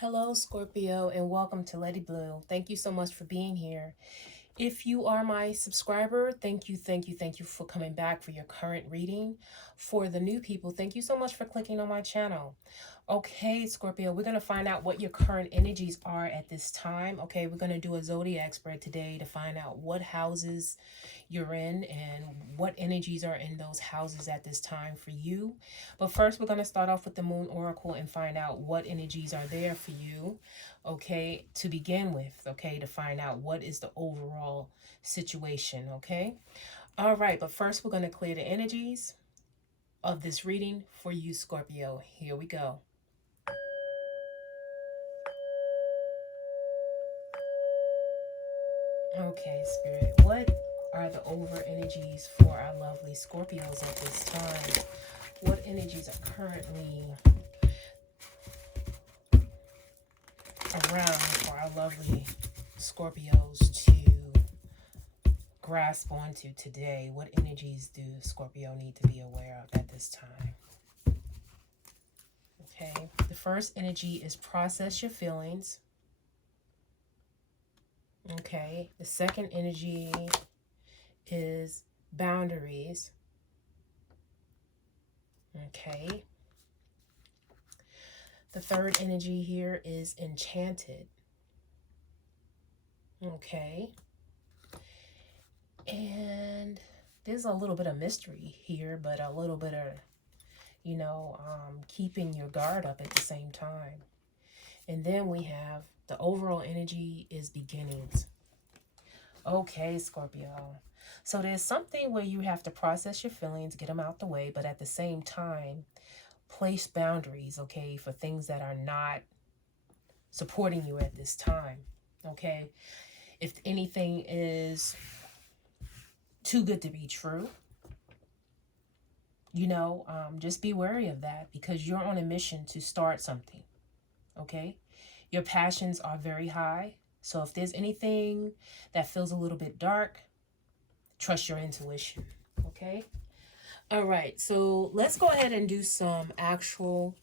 Hello, Scorpio, and welcome to Letiblu. Thank you so much for being here. If you are my subscriber, thank you for coming back for your current reading. For the new people, thank you so much for clicking on my channel. Okay, Scorpio, we're going to find out what your current energies are at this time. Okay, we're going to do a zodiac spread today to find out what houses you're in and what energies are in those houses at this time for you. But first, we're going to start off with the Moon Oracle and find out what energies are there for you, okay, to begin with, okay, to find out what is the overall situation, okay? All right, but first, we're going to clear the energies of this reading for you, Scorpio. Here we go. Okay, Spirit, what are the over energies for our lovely Scorpios at this time? What energies are currently around for our lovely Scorpios to grasp onto today? What energies do Scorpio need to be aware of at this time? Okay, the first energy is process your feelings. Okay, the second energy is boundaries. Okay, the third energy here is enchanted. Okay, and there's a little bit of mystery here, but a little bit of, keeping your guard up at the same time. And then we have the overall energy is beginnings. Okay, Scorpio. So there's something where you have to process your feelings, get them out the way, but at the same time, place boundaries, okay, for things that are not supporting you at this time, okay? If anything is too good to be true, just be wary of that because you're on a mission to start something, okay? Your passions are very high. So if there's anything that feels a little bit dark, trust your intuition, okay? All right, so let's go ahead and do some actual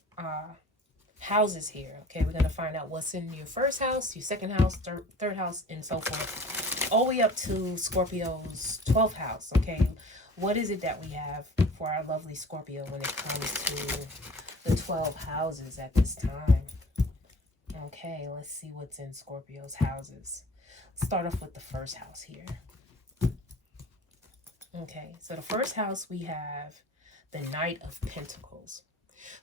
houses here, okay? We're going to find out what's in your first house, your second house, third house, and so forth, all the way up to Scorpio's 12th house, okay? What is it that we have for our lovely Scorpio when it comes to the 12 houses at this time? Okay, let's see what's in Scorpio's houses. Let's start off with the first house here. Okay, so the first house we have the Knight of Pentacles.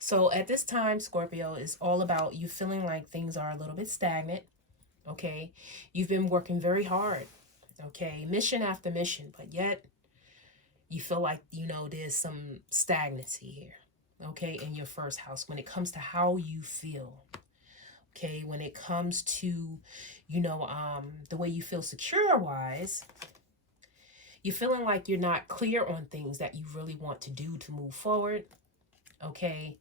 So at this time, Scorpio, is all about you feeling like things are a little bit stagnant. Okay, you've been working very hard. Okay, mission after mission, but yet you feel like, there's some stagnancy here. Okay, in your first house when it comes to how you feel. Okay, when it comes to, the way you feel secure-wise, you're feeling like you're not clear on things that you really want to do to move forward. Okay,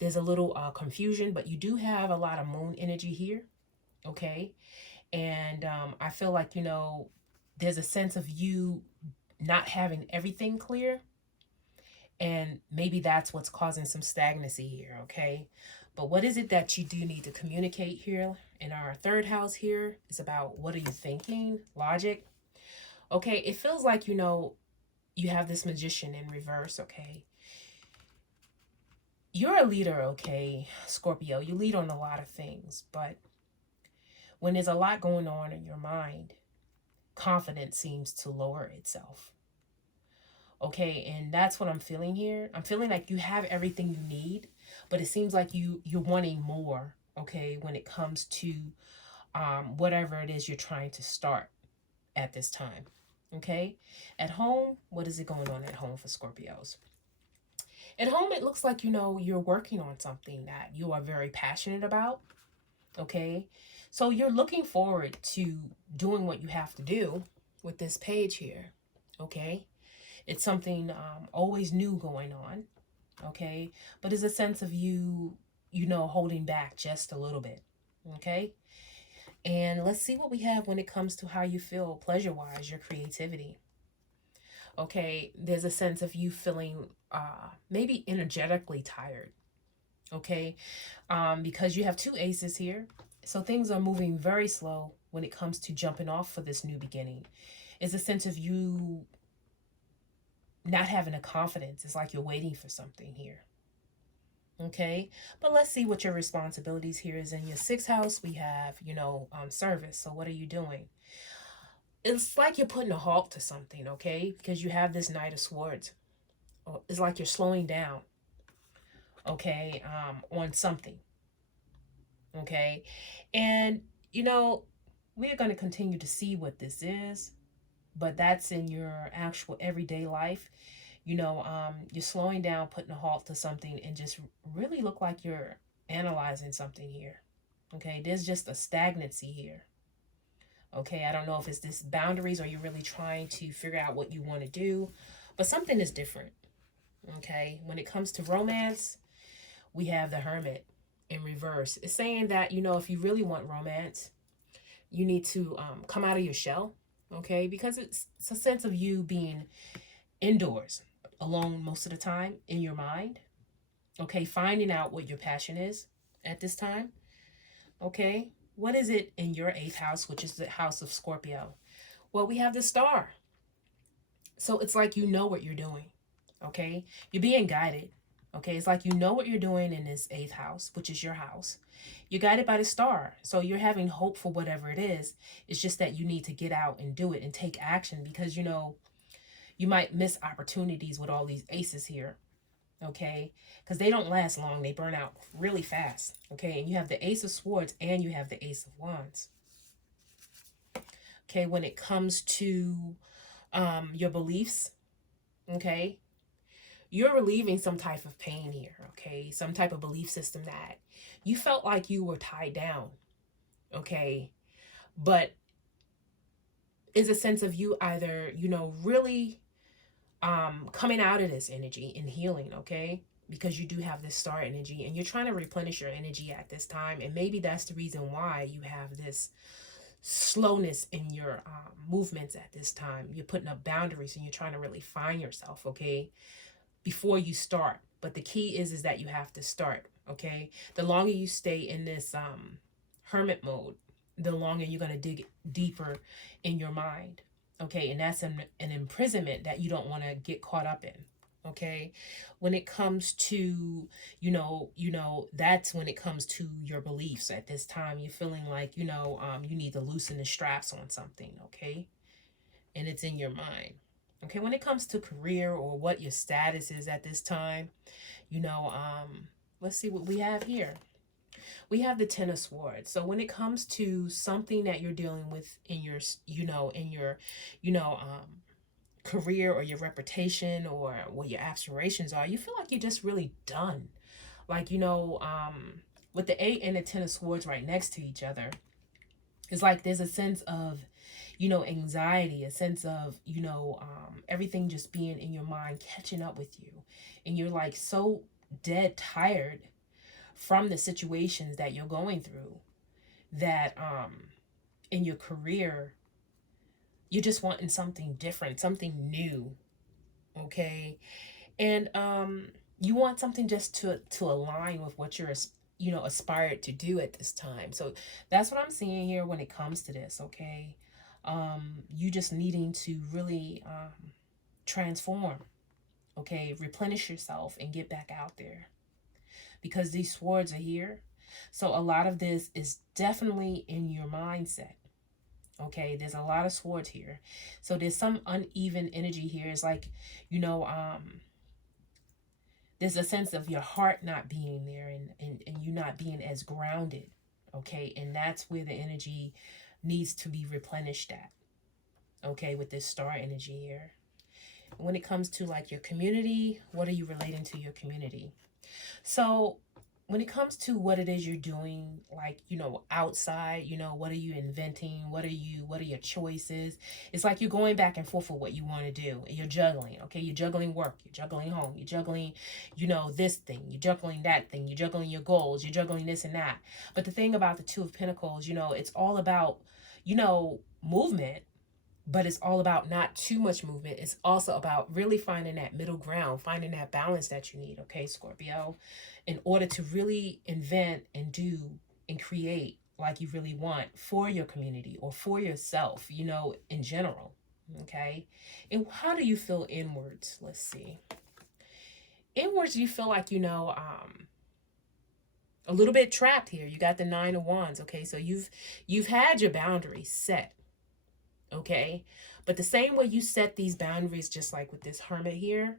there's a little confusion, but you do have a lot of moon energy here. Okay, and I feel like, there's a sense of you not having everything clear. And maybe that's what's causing some stagnancy here, okay? But what is it that you do need to communicate here in our third house here? It's about what are you thinking, logic. Okay, it feels like, you have this Magician in reverse, okay? You're a leader, okay, Scorpio. You lead on a lot of things, but when there's a lot going on in your mind, confidence seems to lower itself. Okay, and that's what I'm feeling here. I'm feeling like you have everything you need, but it seems like you're wanting more, okay, when it comes to whatever it is you're trying to start at this time. Okay, at home, what is it going on at home for Scorpios? At home, it looks like, you're working on something that you are very passionate about. Okay, so you're looking forward to doing what you have to do with this page here. Okay, it's something always new going on. Okay, but it's a sense of you, holding back just a little bit. Okay, and let's see what we have when it comes to how you feel pleasure-wise, your creativity. Okay, there's a sense of you feeling maybe energetically tired. okay? Because you have two aces here. So things are moving very slow when it comes to jumping off for this new beginning. It's a sense of you not having a confidence. It's like you're waiting for something here. Okay, but let's see what your responsibilities here is. In your sixth house, we have, service. So what are you doing? It's like you're putting a halt to something, okay? Because you have this Knight of Swords. It's like you're slowing down, okay, on something, okay? And, we're going to continue to see what this is, but that's in your actual everyday life. You're slowing down, putting a halt to something, and just really look like you're analyzing something here. Okay, there's just a stagnancy here. Okay, I don't know if it's this boundaries or you're really trying to figure out what you want to do, but something is different. Okay, when it comes to romance, we have the Hermit in reverse. It's saying that, if you really want romance, you need to come out of your shell. Okay, because it's a sense of you being indoors, alone most of the time in your mind. Okay, finding out what your passion is at this time. Okay, what is it in your eighth house, which is the house of Scorpio? Well, we have the Star. So it's like you know what you're doing. Okay, you're being guided. Okay, it's like you know what you're doing in this eighth house, which is your house. You're guided by the Star. So you're having hope for whatever it is. It's just that you need to get out and do it and take action because, you might miss opportunities with all these aces here, okay? Because they don't last long. They burn out really fast, okay? And you have the Ace of Swords and you have the Ace of Wands. Okay, when it comes to your beliefs, okay, you're relieving some type of pain here, okay? Some type of belief system that you felt like you were tied down, okay? But is a sense of you either, really coming out of this energy and healing, okay? Because you do have this Star energy and you're trying to replenish your energy at this time. And maybe that's the reason why you have this slowness in your movements at this time. You're putting up boundaries and you're trying to really find yourself, okay, before you start. But the key is that you have to start, okay? The longer you stay in this hermit mode, the longer you're going to dig deeper in your mind. Okay, and that's an imprisonment that you don't want to get caught up in. Okay, when it comes to, that's when it comes to your beliefs at this time. You're feeling like, you need to loosen the straps on something. Okay, and it's in your mind. Okay, when it comes to career or what your status is at this time, let's see what we have here. We have the Ten of Swords. So when it comes to something that you're dealing with in your, career or your reputation or what your aspirations are, you feel like you're just really done. Like, with the Eight and the Ten of Swords right next to each other, it's like there's a sense of, anxiety, a sense of, everything just being in your mind, catching up with you. And you're like so dead tired from the situations that you're going through that in your career you're just wanting something different, something new, okay? And you want something just to align with what you're aspired to do at this time. So that's what I'm seeing here when it comes to this, okay? You just needing to really transform, okay? Replenish yourself and get back out there. Because these swords are here. So a lot of this is definitely in your mindset. Okay, there's a lot of swords here. So there's some uneven energy here. It's like, there's a sense of your heart not being there and you not being as grounded. Okay, and that's where the energy needs to be replenished at. Okay, with this Star energy here. When it comes to like your community, what are you relating to your community? So when it comes to what it is you're doing, like, outside, what are you inventing? What are your choices? It's like you're going back and forth with what you want to do. You're juggling, okay? You're juggling work. You're juggling home. You're juggling, this thing. You're juggling that thing. You're juggling your goals. You're juggling this and that. But the thing about the Two of Pentacles, it's all about, movement, but it's all about not too much movement. It's also about really finding that middle ground, finding that balance that you need, okay, Scorpio, in order to really invent and do and create like you really want for your community or for yourself, you know, in general, okay? And how do you feel inwards? Let's see. Inwards, you feel like, you know, a little bit trapped here. You got the 9 of Wands, okay? So you've had your boundaries set, okay? But the same way you set these boundaries, just like with this Hermit here,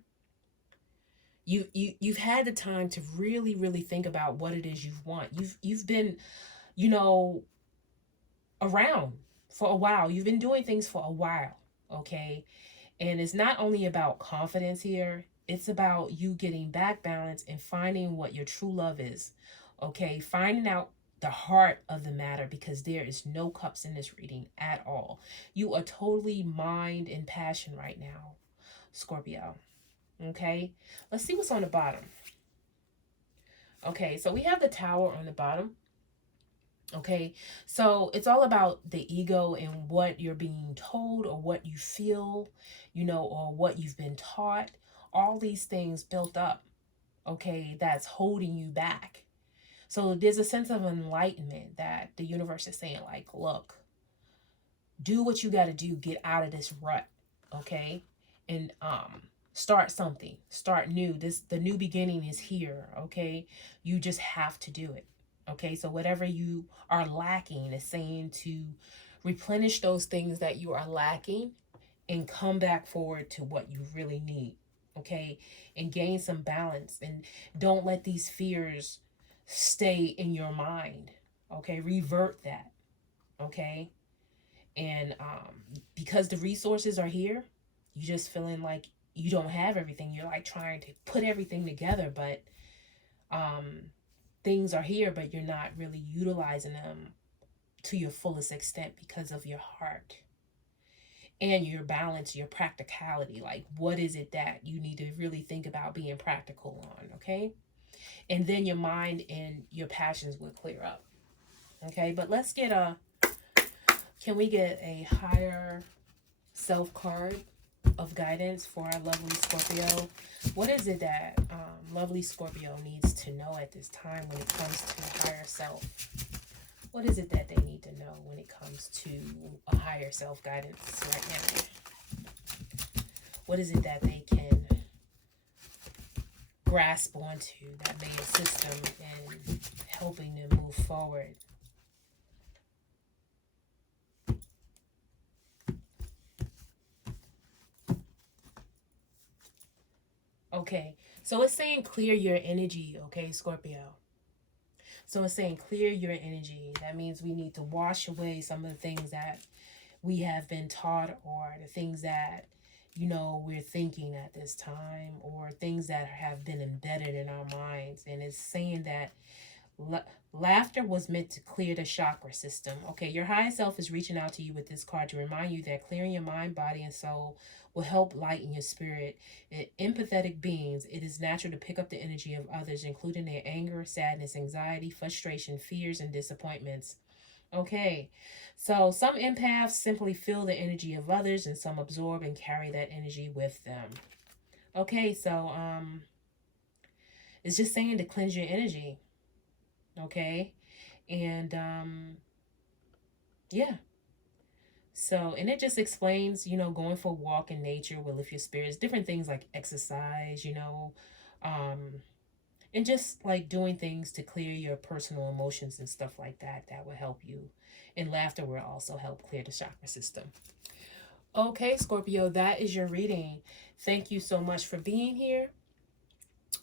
you've had the time to really, really think about what it is you want. You've been, you know, around for a while. You've been doing things for a while, okay? And it's not only about confidence here, it's about you getting back balance and finding what your true love is, okay? Finding out the heart of the matter, because there is no cups in this reading at all. You are totally mind and passion right now, Scorpio, okay? Let's see what's on the bottom. Okay, so we have the Tower on the bottom. Okay, so it's all about the ego and what you're being told or what you feel, you know, or what you've been taught. All these things built up, okay, that's holding you back. So there's a sense of enlightenment that the universe is saying, like, look, do what you got to do, get out of this rut, okay, and start something, start new. The new beginning is here, okay? You just have to do it. Okay, so whatever you are lacking is saying to replenish those things that you are lacking and come back forward to what you really need, okay? And gain some balance, and don't let these fears stay in your mind, okay? Revert that, okay? And because the resources are here, you just feeling like you don't have everything. You're like trying to put everything together, but things are here, but you're not really utilizing them to your fullest extent because of your heart and your balance, your practicality. Like, what is it that you need to really think about being practical on, okay? And then your mind and your passions will clear up, okay? But let's get can we get a higher self card of guidance for our lovely Scorpio? What is it that lovely Scorpio needs to know at this time when it comes to higher self? What is it that they need to know when it comes to a higher self guidance right now? What is it that they can grasp onto that may assist them in helping them move forward? Okay, so it's saying clear your energy, okay, Scorpio? So it's saying clear your energy. That means we need to wash away some of the things that we have been taught, or the things that, you know, we're thinking at this time, or things that have been embedded in our minds. And it's saying that laughter was meant to clear the chakra system. Okay, your higher self is reaching out to you with this card to remind you that clearing your mind, body, and soul will help lighten your spirit. Empathetic beings, it is natural to pick up the energy of others, including their anger, sadness, anxiety, frustration, fears, and disappointments. Okay, so some empaths simply feel the energy of others, and some absorb and carry that energy with them. Okay, so it's just saying to cleanse your energy. Okay, and yeah, so, and it just explains, you know, going for a walk in nature will lift your spirits, different things like exercise, you know, and just like doing things to clear your personal emotions and stuff like that, that will help you. And laughter will also help clear the chakra system. Okay, Scorpio, that is your reading. Thank you so much for being here.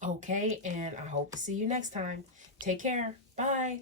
Okay, and I hope to see you next time. Take care. Bye.